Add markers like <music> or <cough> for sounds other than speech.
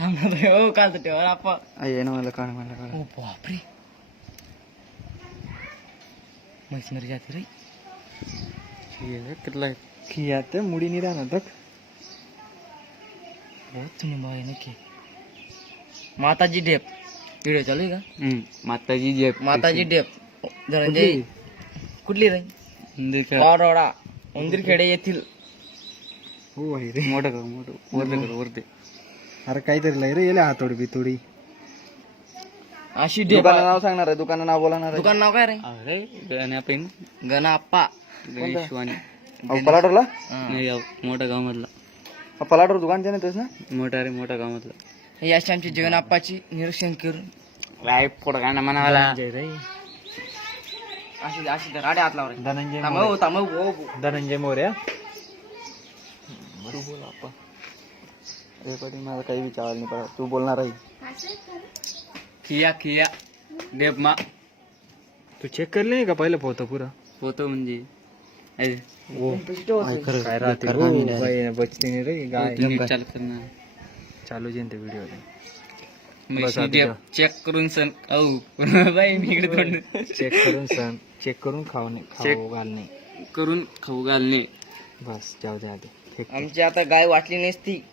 थांब ना रे, हो का ठेवा आपण ये ना मला काढ मला काढ ओ बापरे म्हैसनरी जाते रे कितला खियाते मुडी नाही राहणार बघ बहुत तुम्ही बाय नक्की माताजी डेप व्हिडिओ चालू आहे का माताजी जेप माताजी डेप धनंजय कुठली रे कुठली वाडवाडा उंदीरखेडे येथील हो आहे रे मोठं का मोठं वरते कर वरते अरे काहीतरी लय रे येले हातोडी बितोडी. अशी डेप दुकानाचं नाव सांगणार आहे दुकानाचं नाव बोलणार दुकान नाव काय रे? अरे गण्यापेन गणाप्पा. गणेशवाणी. पलाटरला? हा. मोठ्या गावामधला. पलाटर दुकान ते ना? मोठा रे मोठ्या गावामधला. ही अशी आमची जगनाप्पाची निरीक्षण करून काय पुढं गाणं म्हणाला अशी अशी राडे हात लावले. धनंजय थांबव थांबव हो, हो. धनंजय मोर्या तू बोल आपण रेकॉर्डिंग मला काही विचारायला नाही पडत तू बोलणार आहे खिया खिया डेप मा। तू चेक करले नाही का पहिलं पोहतो पुरा? पोहतो म्हणजे काय राहते बचते नाही रे गाय चालू ते व्हिडिओ चेक करून सण औ <laughs> बाई मी इकडे तोंड चेक करून सण चेक करून खावणे खाऊ घालणे करून खाऊ घालणे बस जाऊ द्या आमची आता गाय वाटली नसती।